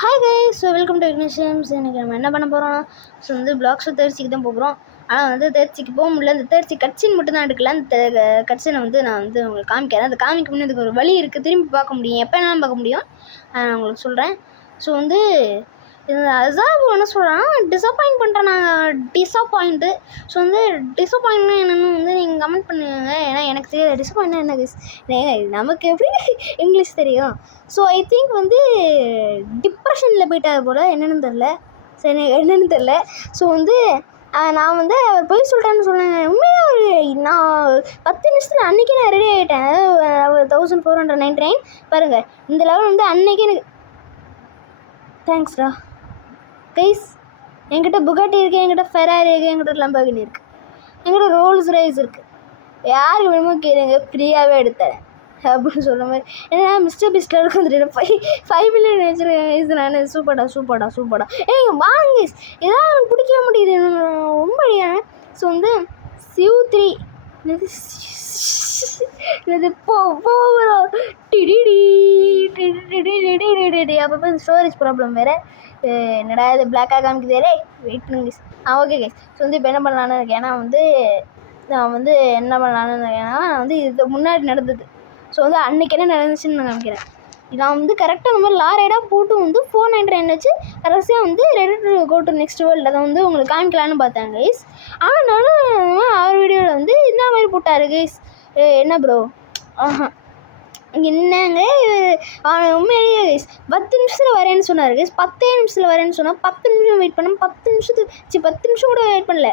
Hi guys, so welcome to ignitions. இன்றைக்கி நம்ம என்ன பண்ண போகிறோம்? ஸோ பிளாக்ஸு தேர்ச்சிக்கு தான் போகிறோம். ஆனால் தேர்ச்சிக்கு போக முடியல. அந்த தேர்ச்சி கட்சின் மட்டும் தான் எடுக்கல. அந்த கட்சினை நான் உங்களுக்கு காமிக்கிறேன். அந்த காமிக்க முன்னே அதுக்கு ஒரு வழி இருக்குது. திரும்பி பார்க்க முடியும், எப்போ வேணாலும் பார்க்க முடியும். நான் உங்களுக்கு சொல்கிறேன். ஸோ அதுதான் என்ன சொல்கிறேன்னா, டிசப்பாயிண்ட் பண்ணுறேன். நான் டிசப்பாயிண்ட்டு. ஸோ டிசப்பாயிண்ட்னா என்னென்னு நீங்கள் கமெண்ட் பண்ணுங்க. ஏன்னா எனக்கு தெரியாது டிசப்பாயிண்ட்னா என்ன கைஸ். நமக்கு எப்படி இங்கிலீஷ் தெரியும்? ஸோ ஐ திங்க் டிப்ரெஷனில் போயிட்டார் போல், என்னென்னு தெரில. சரி, என்னென்னு தெரில. ஸோ நான் போய் சொல்லிட்டேன்னு சொன்னேன். உண்மையாக நான் 10 நிமிஷத்தில் அன்றைக்கி நான் ரெடி ஆகிட்டேன். 1499 பாருங்கள். இந்த லெவல் அன்றைக்கி எனக்கு தேங்க்ஸ்டா கைஸ். என்கிட்ட புகாட்டி இருக்குது, என்கிட்ட ஃபெராரி இருக்குது, என்கிட்ட லம்பாகினி இருக்குது, என்கிட்ட ரோல்ஸ் ரைஸ் இருக்குது. யாருக்கு வேணுமோ கேளுங்க, ஃப்ரீயாகவே எடுத்தேன் அப்படின்னு சொல்ல மாதிரி. ஏன்னா மிஸ்டர் பிஸ்டில் இருக்கும் 5 மில்லியன் வச்சுருக்கேன். நான் சூப்பர்டா ஏங்க வாங்க. ஏதாவது எனக்கு பிடிக்கவே முடியுது, ரொம்ப அடியான. ஸோ சிவ் 3 அப்போ ஸ்டோரேஜ் ப்ராப்ளம் வேறு. என்னடா இது பிளாக்காக காமிக்குதே. வெயிட் பண்ணுங்க. Okay guys. ஸோ இப்போ என்ன பண்ணலான்னு இருக்கேன். ஏன்னா நான் என்ன பண்ணலான்னு இருக்கேன்னா, இது முன்னாடி நடந்தது. ஸோ அன்றைக்கி என்ன நடந்துச்சுன்னு நான் காமிக்கிறேன். நான் கரெக்டாக இந்த மாதிரி லாரைடாக போட்டு 499 வச்சு கடைசியாக ready to go to next world அதை உங்களுக்கு காமிக்கலான்னு பார்த்தேன் கைஸ். ஆனாலும் அவர் வீடியோவில் இந்த மாதிரி போட்டார் கைஸ். என்ன ப்ரோ, என்னங்க உண்மையிலேயே கைஸ் 10 நிமிஷத்தில் வரேன்னு சொன்னார் கைஸ். 10 நிமிஷத்தில் வரேன்னு சொன்னால் 10 நிமிஷம் வெயிட் பண்ணேன். 10 நிமிஷம் கூட வெயிட் பண்ணல,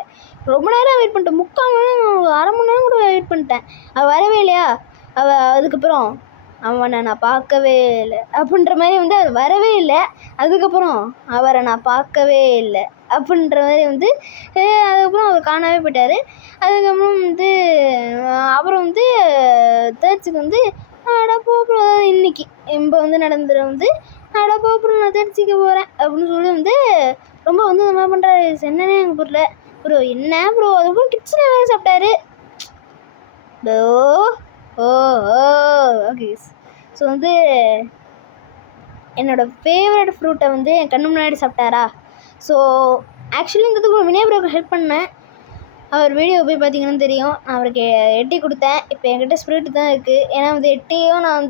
ரொம்ப நேரம் வெயிட் பண்ணிட்டேன். 3/4 மணி நேரம், அரை மணி நேரம் கூட வெயிட் பண்ணிட்டேன். அவள் வரவே இல்லையா. அதுக்கப்புறம் அவனை நான் பார்க்கவே இல்லை அப்படின்ற மாதிரி அவர் வரவே இல்லை. அதுக்கப்புறம் அவரை நான் பார்க்கவே இல்லை அப்படின்ற மாதிரி அதுக்கப்புறம் அவர் காணாவே போயிட்டார். அதுக்கப்புறம் அப்புறம் தேர்ச்சிக்கு அடப்போப்புற இன்னைக்கு இப்போ நடந்துடும் அடப்போப்புற நான் தேர்ச்சிக்கு போகிறேன் அப்படின்னு சொல்லி ரொம்ப இந்த மாதிரி பண்ணுறாரு. என்னன்னே எனக்கு புரியல ப்ரோ. என்ன ப்ரோ, அதுக்கப்புறம் கிட்ஸில் வேறு சாப்பிட்டாரு ப்ரோ. ஓகே. ஸோ என்னோடய ஃபேவரட் ஃப்ரூட்டை என் கண்ணு முன்னாடி சாப்பிட்டாரா. ஸோ ஆக்சுவலி வினய் ப்ரோக்கு ஹெல்ப் பண்ணேன். அவர் வீடியோ போய் பார்த்தீங்கன்னா தெரியும். நான் அவருக்கு எட்டி கொடுத்தேன். இப்போ என்கிட்ட ஸ்பிரிட் தான் இருக்குது. ஏன்னா எட்டியும் நான்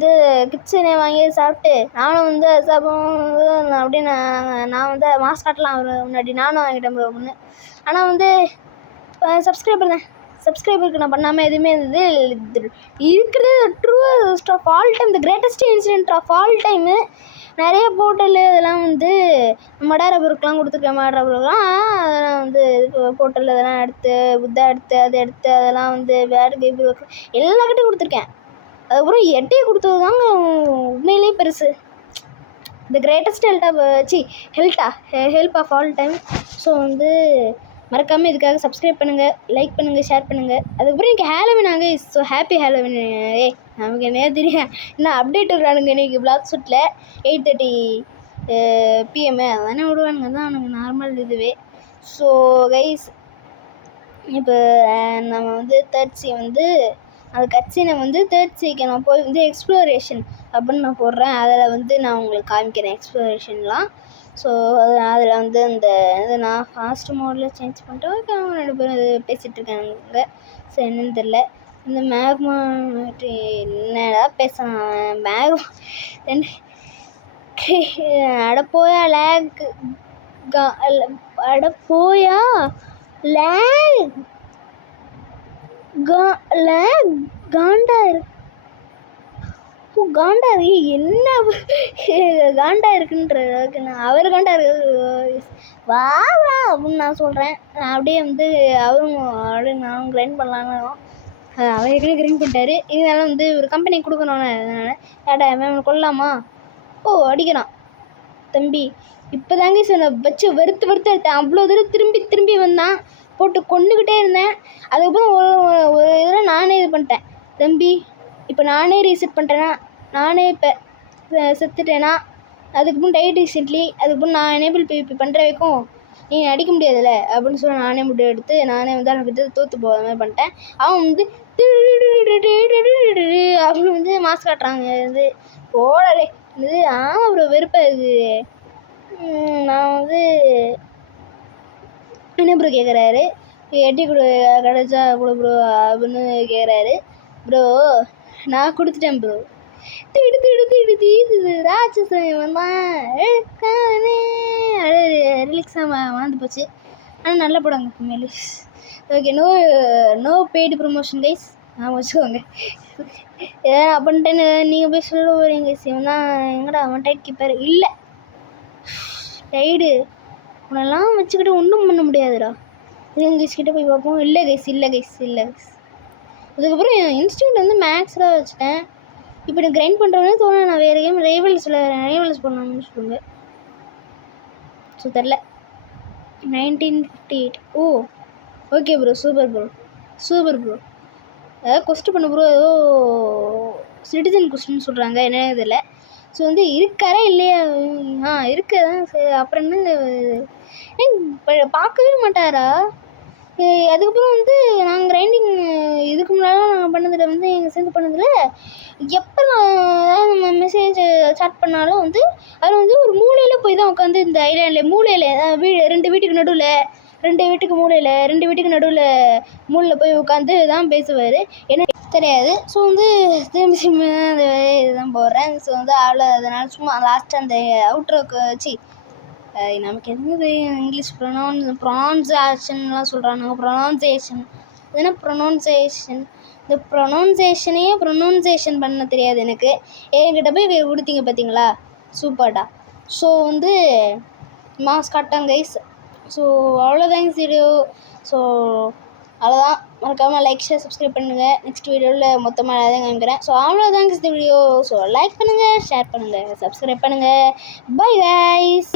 கிச்சனே வாங்கி சாப்பிட்டு நானும் சாப்பிடும் அப்படியே நான் மாஸ்க் காட்டலாம் அவர் முன்னாடி நானும் வாங்கிட்டேன் ப்ரோ ஒன்று. ஆனால் சப்ஸ்கிரைபருக்கு நான் பண்ணாமல் எதுவுமே இருக்கிறது truest of all time, the greatest incident of all time. நிறைய போர்ட்டல் இதெல்லாம் மடார பொருட்கெலாம் கொடுத்துருக்கேன். மடார பொருட்கெலாம் அதெல்லாம் போர்ட்டல் இதெல்லாம் எடுத்து புத்தா எடுத்து அதை எடுத்து அதெல்லாம் வேறு கேபி எல்லாக்கிட்டையும் கொடுத்துருக்கேன். அதுக்கப்புறம் எட்டையை கொடுத்தது தாங்க உண்மையிலேயே பெருசு. The greatest help of all time. So மறக்காமல் இதுக்காக சப்ஸ்கிரைப் பண்ணுங்கள், லைக் பண்ணுங்கள், ஷேர் பண்ணுங்கள். அதுக்கப்புறம் இன்றைக்கி ஹாலோவின் ஆங்க. So happy Halloween. நமக்கு என்ன தெரியும், இன்னும் அப்டேட் விடுறானுங்க இன்றைக்கி பிளாக் ஷூட்டில் 8:30 PM அதானே விடுவானுங்க. தான் அவனுக்கு நார்மல் இதுவே. ஸோ கைஸ், இப்போ நம்ம தேர்ச்சி அது கட்சினை தேர்ச்சிக்கு நான் போய் எக்ஸ்ப்ளோரேஷன் அப்படின்னு நான் போடுறேன். அதில் நான் உங்களுக்கு காமிக்கிறேன் எக்ஸ்ப்ளோரேஷன்லாம். ஸோ அதில் அந்த நான் ஃபாஸ்ட் மோடில் சேஞ்ச் பண்ணிட்டு அவங்க 2 பேரும் இது பேசிகிட்ருக்காங்க. ஸோ என்னன்னு தெரில. இந்த மேக்மா என்னடா பேசுகிறான் மேக்மா அடப்போயா லேக் அடப்போயா லேக் காண்டா காண்டா இருக்கு. என்ன காண்டா இருக்குன்ற அளவுக்கு அவர் காண்டா இருக்கு. வா அப்படின்னு நான் சொல்கிறேன். நான் அப்படியே அவரும் அப்படியே நானும் கிரைண்ட் பண்ணலான்னு அவர் ஏற்கனவே கிரைண்ட் பண்ணிட்டாரு. இதனால ஒரு கம்பெனி கொடுக்கணும்னு அதனால் ஏடா மேம் கொள்ளலாமா. அடிக்கிறான் தம்பி. இப்போ தாங்க சொன்ன வச்சு வெறுத்து எடுத்தேன். அவ்வளோ தூரம் திரும்பி வந்தான், போட்டு கொண்டுக்கிட்டே இருந்தேன். அதுக்கப்புறம் ஒரு இதில் நானே இது பண்ணிட்டேன் தம்பி. இப்போ நானே ரீசெட் பண்ணிட்டேன்னா, நானே இப்போ செத்துட்டேன்னா, அதுக்கப்புறம் டைட் ரீசென்ட்லி அதுக்கப்புறம் நான் எனேபிள் பிவிபி பண்ணுற வரைக்கும் நீ அடிக்க முடியாதுல்ல அப்படின்னு சொல்லி நானே முடிவு எடுத்து நானே அவன்கிட்ட தோற்று போகிற மாதிரி பண்ணிட்டேன். அவன் அப்படின்னு மாஸ்க் காட்டுறாங்க. போடலே ஆமாம் ப்ரோ, வெறுப்பாக இருக்குது. என்ன ப்ரோ கேட்குறாரு, எட்டி கிடச்சா கொடு ப்ரோ அப்படின்னு கேட்குறாரு. ப்ரோ நான் கொடுத்துட்டேன் ப்ரோ. திடு திடு திடு தீது ராட்சசன் ரிலீக்ஸாக வாழ்ந்து போச்சு. ஆனால் நல்ல படங்க உண்மையிலே. Okay, no paid promotion guys, நான் வச்சுக்கோங்க. ஏன் அப்படின்ட்டு நீங்கள் போய் சொல்ல போகிறீங்க கைஸ், இவன் தான் எங்கடா அவன் டைட் கீப்பர் இல்லை டைடு உன்னெல்லாம் வச்சுக்கிட்டு ஒன்றும் பண்ண முடியாதுடா. இதுங்க கைஸ் கிட்டே போய் பார்ப்போம். இல்லை கைஸ். அதுக்கப்புறம் இன்ஸ்டியூட் வந்து மேக்ஸில் வச்சுட்டேன். இப்போ எனக்கு கிரைண்ட் பண்ணுறவனே தோணும் நான் வேறு கேம் ரைவல்ஸ் பண்ணணும்னு சொல்லுங்க. ஸோ தெரில. 1958. ஓ ஓகே ப்ரோ, சூப்பர் ப்ரோ. அதாவது கொஸ்டின் பண்ண ப்ரோ, ஏதோ சிட்டிசன் கொஸ்டின் சொல்கிறாங்க, என்ன இதில். ஸோ வந்து இருக்காரா இல்லையா? இருக்கதான். சரி, அப்புறம் என்ன பார்க்கவே மாட்டாரா? அதுக்கப்புறம் வந்து நாங்கள் கிரைண்டிங் இதுக்கு முன்னாடி நாங்கள் பண்ணதில் வந்து எங்கள் சேர்ந்து பண்ணதில் எப்போ நான் ஏதாவது நம்ம மெசேஜ் சாட் பண்ணாலும் வந்து அவர் வந்து ஒரு மூலையில் போய் தான் உட்காந்து இந்த ஐலாண்டில் மூலையில் ரெண்டு வீட்டுக்கு நடுவில் போய் உட்காந்து தான் பேசுவார். என்ன தெரியாது. ஸோ வந்து திரும்பி அந்த இதுதான் போடுறேன். ஸோ வந்து அவ்வளோ அதனால் சும்மா லாஸ்ட்டு அந்த அவுட்ரோக்கு வச்சு நமக்கு எதுவுமே இங்கிலீஷ் ப்ரொனவுன்சேஷன்லாம் சொல்கிறாங்க. ப்ரொனவுன்சேஷன் இந்த ப்ரொனவுன்சேஷன் பண்ண தெரியாது எனக்கு. என்கிட்ட போய் கொடுத்தீங்க பார்த்தீங்களா, சூப்பர்டா. ஸோ வந்து மாஸ் காட்டாங்க கைஸ். ஸோ அவ்வளோதாங்க வீடியோ. ஸோ அவ்வளோதான். மறக்காமல் லைக் ஷேர் சப்ஸ்கிரைப் பண்ணுங்கள். நெக்ஸ்ட் வீடியோவில் மொத்தமாக அதான் காமிக்கிறேன். ஸோ அவ்வளோதாங்க இந்த வீடியோ. ஸோ லைக் பண்ணுங்கள், ஷேர் பண்ணுங்கள், சப்ஸ்கிரைப் பண்ணுங்கள். Bye guys.